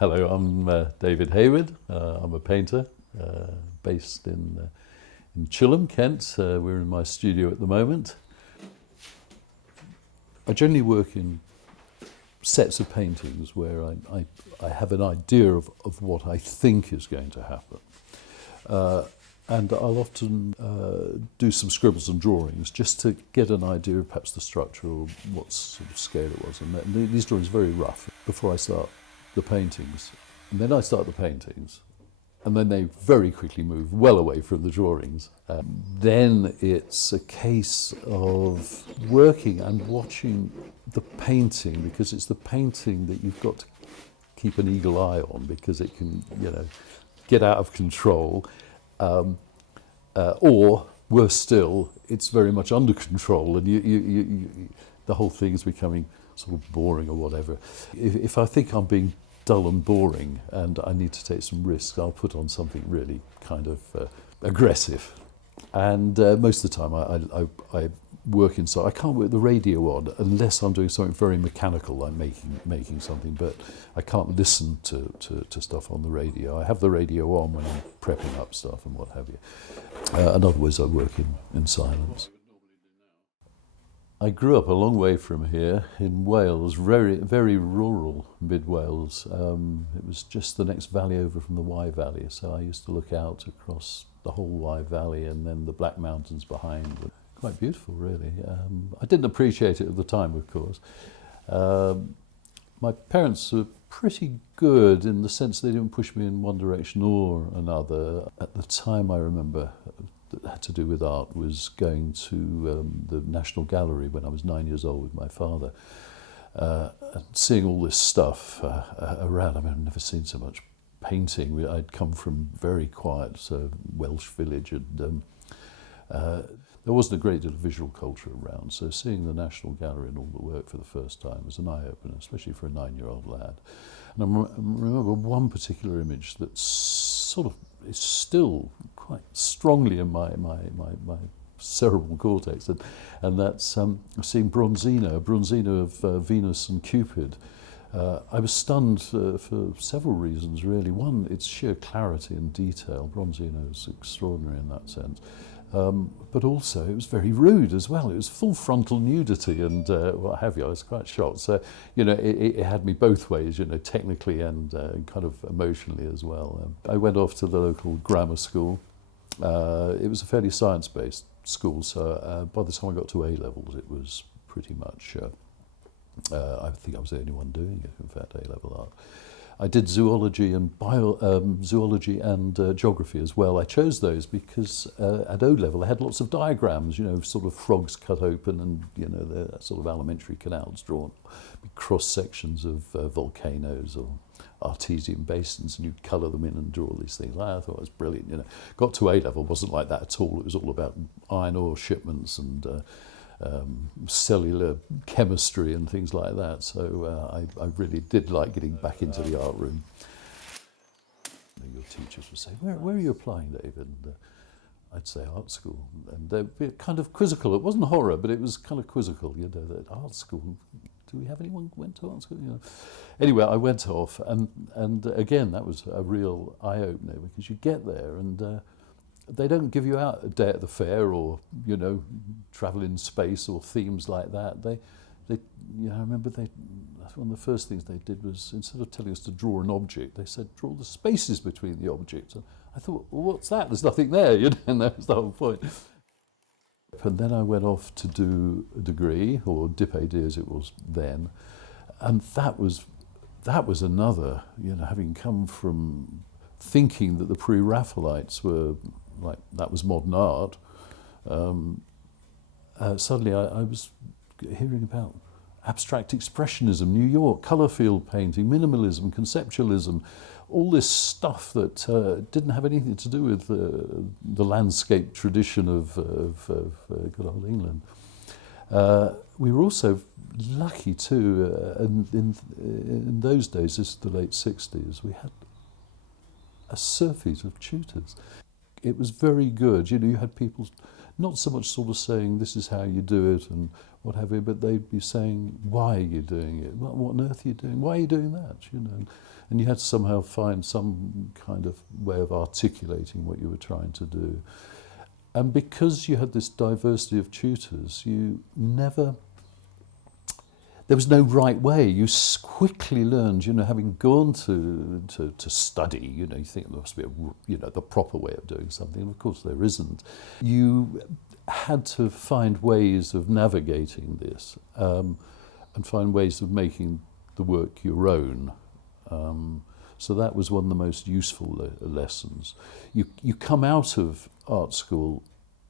Hello, I'm David Hayward. I'm a painter based in Chilham, Kent. We're in my studio at the moment. I generally work in sets of paintings where I have an idea of what I think is going to happen. And I'll often do some scribbles and drawings just to get an idea of perhaps the structure or what sort of scale it was. And these drawings are very rough before I start the paintings. And then I start the paintings, and then they very quickly move well away from the drawings. Then it's a case of working and watching the painting, because it's the painting that you've got to keep an eagle eye on, because it can, get out of control. Or worse still, it's very much under control, and the whole thing is becoming sort of boring or whatever. If I think I'm being dull and boring and I need to take some risks, I'll put on something really kind of aggressive. And most of the time I work inside. I can't work the radio on unless I'm doing something very mechanical, like making something, but I can't listen to stuff on the radio. I have the radio on when I'm prepping up stuff and what have you. And otherwise I work in silence. I grew up a long way from here in Wales, very, very rural mid-Wales. It was just the next valley over from the Wye Valley, so I used to look out across the whole Wye Valley and then the Black Mountains behind. Quite beautiful, really. I didn't appreciate it at the time, of course. My parents were pretty good in the sense they didn't push me in one direction or another. At the time, I remember, that had to do with art was going to the National Gallery when I was 9 years old with my father, and seeing all this stuff around. I mean, I've never seen so much painting. I'd come from very quiet Welsh village, and there wasn't a great deal of visual culture around, so seeing the National Gallery and all the work for the first time was an eye-opener, especially for a 9-year-old lad. And I remember one particular image that sort of is still quite strongly in my cerebral cortex, and that's seeing Bronzino of Venus and Cupid. I was stunned for several reasons, really. One, its sheer clarity and detail. Bronzino is extraordinary in that sense. But also, it was very rude as well. It was full frontal nudity and what have you. I was quite shocked. So, it had me both ways, technically and kind of emotionally as well. I went off to the local grammar school. It was a fairly science-based school, so by the time I got to A-levels, it was pretty much, I think I was the only one doing it, in fact, A-level art. I did zoology and geography as well. I chose those because at O-level I had lots of diagrams, sort of frogs cut open and, the sort of alimentary canals drawn, cross sections of volcanoes or artesian basins, and you'd colour them in and draw all these things. I thought it was brilliant. Got to A-level, wasn't like that at all. It was all about iron ore shipments and cellular chemistry and things like that. So I really did like getting back into the art room. Your teachers would say, where are you applying, David? And I'd say art school. And they'd be kind of quizzical. It wasn't horror, but it was kind of quizzical, that art school. Do we have anyone who went to art school? Anyway, I went off, and again, that was a real eye-opener, because you get there and they don't give you out a day at the fair or, travel in space or themes like that. I remember one of the first things they did was, instead of telling us to draw an object, they said, draw the spaces between the objects. And I thought, well, what's that? There's nothing there, and that was the whole point. And then I went off to do a degree, or DIP-AD as it was then, and that was another, having come from thinking that the pre-Raphaelites were like, that was modern art, suddenly I was hearing about abstract expressionism, New York, colour field painting, minimalism, conceptualism, all this stuff that didn't have anything to do with the landscape tradition of good old England. We were also lucky too, in those days, this is the late 60s, we had a surfeit of tutors. It was very good. You had people not so much sort of saying this is how you do it and what have you, but they'd be saying, why are you doing it? What on earth are you doing? Why are you doing that? You know, and you had to somehow find some kind of way of articulating what you were trying to do. And because you had this diversity of tutors, you never... There was no right way. You quickly learned, you know, having gone to study, you know, you think there must be the proper way of doing something, and of course there isn't. You had to find ways of navigating this and find ways of making the work your own. So that was one of the most useful lessons. You come out of art school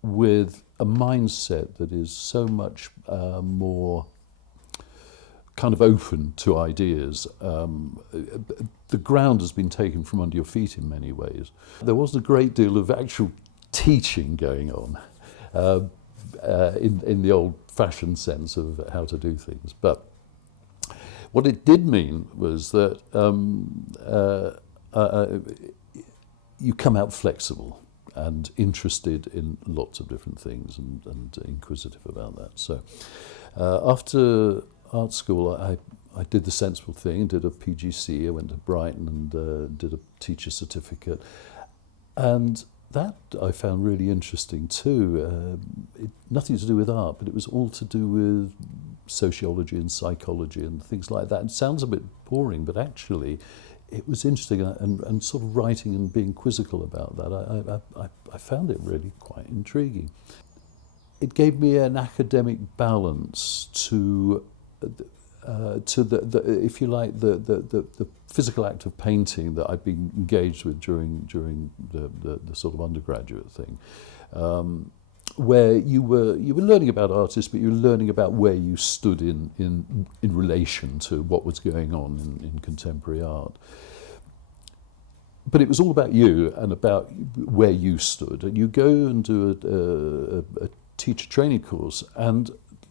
with a mindset that is so much more kind of open to ideas. The ground has been taken from under your feet in many ways. There wasn't a great deal of actual teaching going on in the old-fashioned sense of how to do things. But what it did mean was that you come out flexible and interested in lots of different things and inquisitive about that. So after art school, I did the sensible thing, did a PGC, I went to Brighton and did a teacher certificate. And that I found really interesting too. Nothing to do with art, but it was all to do with sociology and psychology and things like that. It sounds a bit boring, but actually it was interesting, and sort of writing and being quizzical about that, I found it really quite intriguing. It gave me an academic balance to the if you like, the physical act of painting that I'd been engaged with during the sort of undergraduate thing, where you were learning about artists, but you were learning about where you stood in relation to what was going on in contemporary art. But it was all about you and about where you stood. And you go and do a teacher training course, and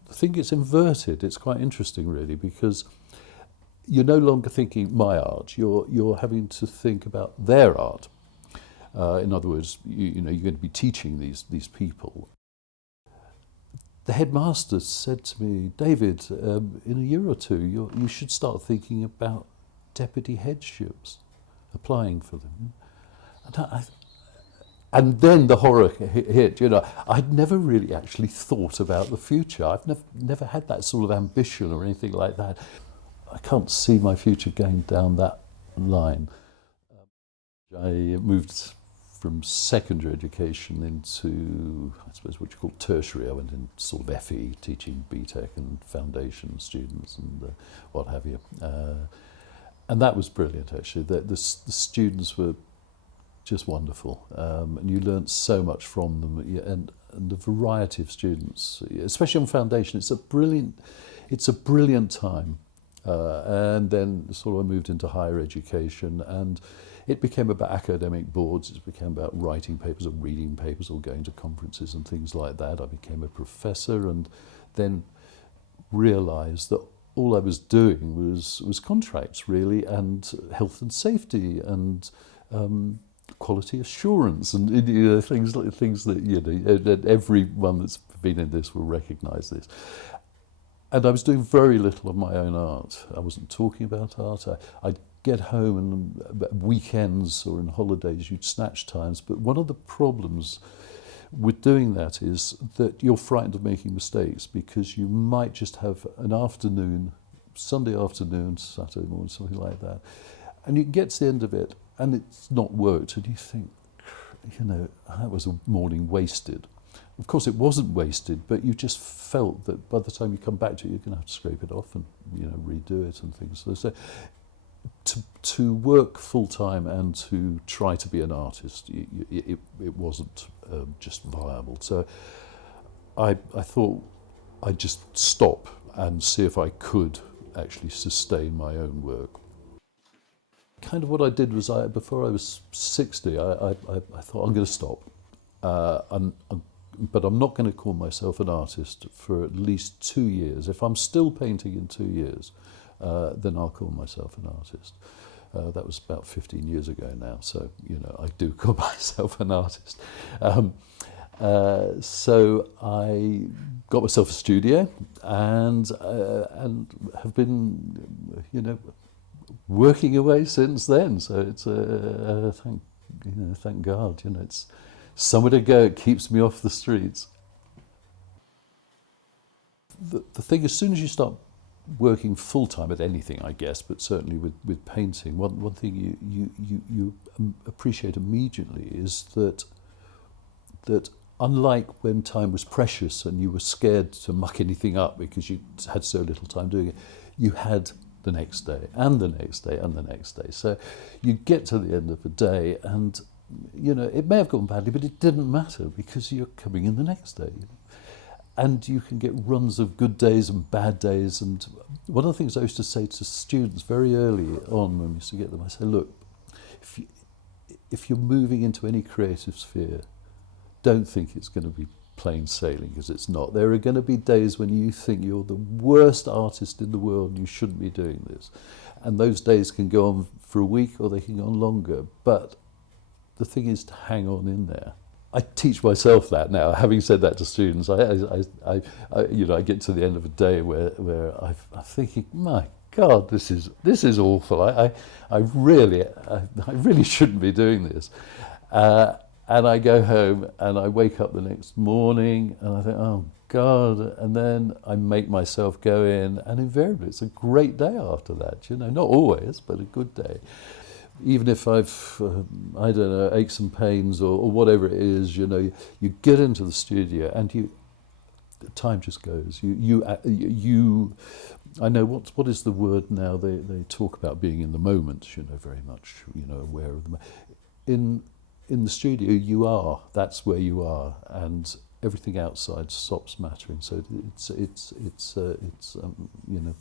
I think it's inverted. It's quite interesting, really, because you're no longer thinking my art. You're having to think about their art. In other words, you know, you're going to be teaching these people. The headmaster said to me, David, in a year or two, you should start thinking about deputy headships, applying for them. And then the horror hit. You know, I'd never really actually thought about the future. I've never had that sort of ambition or anything like that. I can't see my future going down that line. I moved from secondary education into, I suppose, what you call tertiary. I went in sort of FE, teaching BTEC and foundation students and what have you. And that was brilliant, actually. The students were just wonderful, and you learnt so much from them, and the variety of students, especially on foundation. It's a brilliant time, and then sort of I moved into higher education, and it became about academic boards. It became about writing papers or reading papers or going to conferences and things like that. I became a professor, and then realised that all I was doing was contracts, really, and health and safety and quality assurance, and things that everyone that's been in this will recognise this. And I was doing very little of my own art. I wasn't talking about art. I'd get home and weekends or in holidays you'd snatch times. But one of the problems with doing that is that you're frightened of making mistakes, because you might just have an afternoon, Sunday afternoon, Saturday morning, something like that, and you get to the end of it and it's not worked, and you think, you know, that was a morning wasted. Of course it wasn't wasted, but you just felt that by the time you come back to it, you're going to have to scrape it off and, you know, redo it and things. So to work full-time and to try to be an artist, it wasn't just viable. So I thought I'd just stop and see if I could actually sustain my own work. Kind of what I did was, before I was 60, I thought, I'm going to stop. But I'm not going to call myself an artist for at least 2 years. If I'm still painting in 2 years, then I'll call myself an artist. That was about 15 years ago now, so, you know, I do call myself an artist. So I got myself a studio and have been, working away since then. So it's thank God, it's somewhere to go. It keeps me off the streets. The thing, as soon as you start working full time at anything, I guess, but certainly with painting, one thing you appreciate immediately is that unlike when time was precious and you were scared to muck anything up because you had so little time doing it, you had the next day and the next day and the next day. So you get to the end of the day and, it may have gone badly, but it didn't matter because you're coming in the next day. And you can get runs of good days and bad days. And one of the things I used to say to students very early on when we used to get them, I say, look, if you're moving into any creative sphere, don't think it's going to be plain sailing, because it's not. There are going to be days when you think you're the worst artist in the world and you shouldn't be doing this. And those days can go on for a week or they can go on longer. But the thing is to hang on in there. I teach myself that now. Having said that to students, I get to the end of a day where I'm thinking, my God, this is awful. I really shouldn't be doing this. And I go home and I wake up the next morning and I think, oh God, and then I make myself go in, and invariably it's a great day after that. Not always, but a good day. Even if I've, aches and pains or whatever it is, you get into the studio and time just goes. I know what is the word now? They talk about being in the moment. Very much, aware of them. In the studio, you are. That's where you are, and everything outside stops mattering. So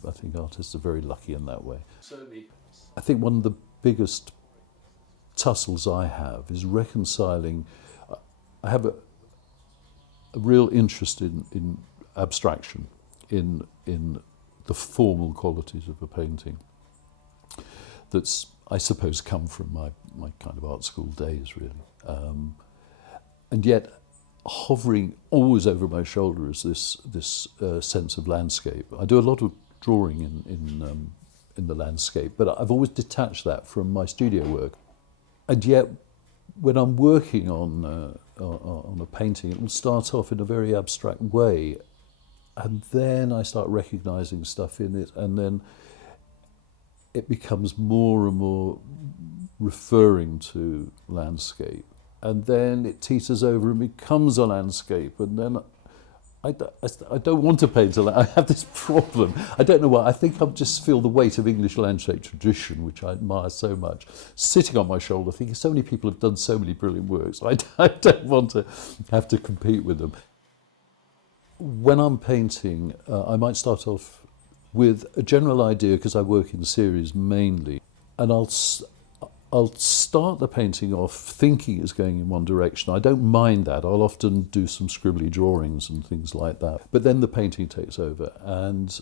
I think artists are very lucky in that way. I think one of the biggest tussles I have is reconciling. I have a real interest in abstraction, in the formal qualities of a painting. That's, I suppose, come from my kind of art school days, really. And yet, hovering always over my shoulder is this sense of landscape. I do a lot of drawing in the landscape, but I've always detached that from my studio work. And yet, when I'm working on a painting, it will start off in a very abstract way, and then I start recognising stuff in it, and then it becomes more and more referring to landscape, and then it teeters over and becomes a landscape, and then I don't want to paint a landscape. I have this problem. I don't know why. I think I just feel the weight of English landscape tradition, which I admire so much, sitting on my shoulder, thinking so many people have done so many brilliant works. I don't want to have to compete with them. When I'm painting, I might start off with a general idea, because I work in series mainly, and I'll start the painting off thinking it's going in one direction. I don't mind that. I'll often do some scribbly drawings and things like that. But then the painting takes over, and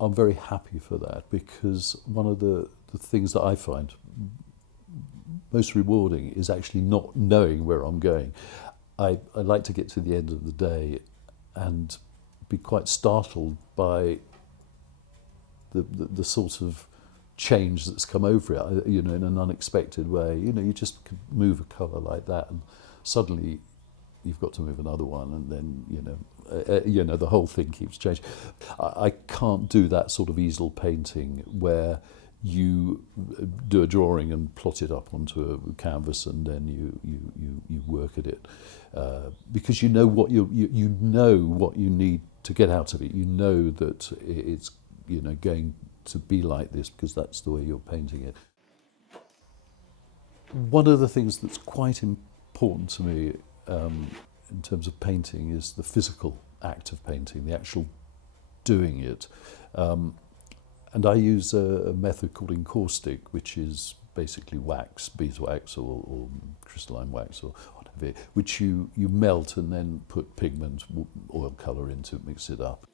I'm very happy for that, because one of the things that I find most rewarding is actually not knowing where I'm going. I like to get to the end of the day and be quite startled by the sort of change that's come over it, in an unexpected way. You just could move a colour like that, and suddenly you've got to move another one, and then the whole thing keeps changing. I can't do that sort of easel painting where you do a drawing and plot it up onto a canvas, and then you work at it, because you know what you know what you need to get out of it. You know that it's going to be like this because that's the way you're painting it. One of the things that's quite important to me in terms of painting is the physical act of painting, the actual doing it. And I use a method called encaustic, which is basically wax, beeswax or crystalline wax or whatever, which you melt and then put pigment, oil colour into it, mix it up.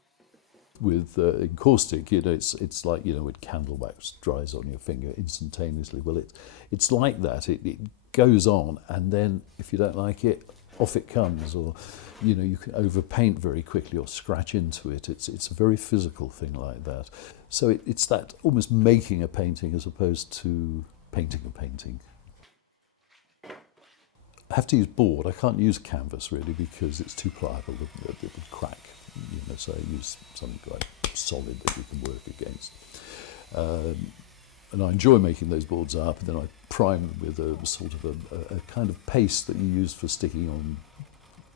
With encaustic, it's like, when candle wax dries on your finger instantaneously. Well, it's like that. It goes on, and then if you don't like it, off it comes, or you can overpaint very quickly or scratch into it. It's a very physical thing like that. So it's that almost making a painting as opposed to painting a painting. I have to use board. I can't use canvas really because it's too pliable. It would crack. So I use something quite solid that you can work against. And I enjoy making those boards up, and then I prime them with a sort of a kind of paste that you use for sticking on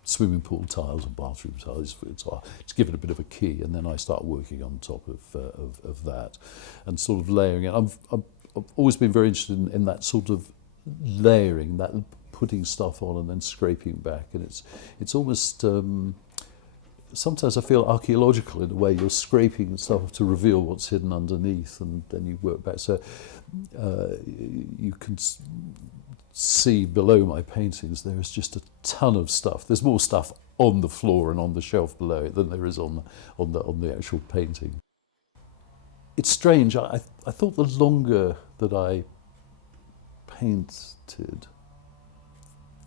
swimming pool tiles and bathroom tiles. It's given a bit of a key, and then I start working on top of that and sort of layering it. I've always been very interested in that sort of layering, that putting stuff on and then scraping back, and it's almost sometimes I feel archaeological in a way. You're scraping stuff to reveal what's hidden underneath, and then you work back. So you can see below my paintings there is just a ton of stuff. There's more stuff on the floor and on the shelf below it than there is on the actual painting. It's strange. I thought the longer that I painted,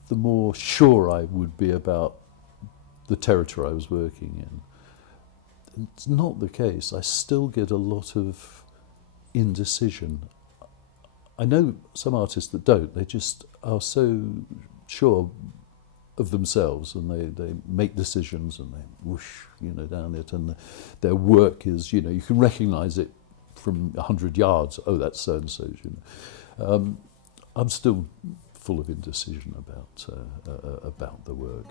the more sure I would be about the territory I was working in. It's not the case. I still get a lot of indecision. I know some artists that don't. They just are so sure of themselves, and they make decisions and they whoosh, down it, and their work is, you can recognise it from 100 yards. Oh, that's so and so. I'm still full of indecision about the work.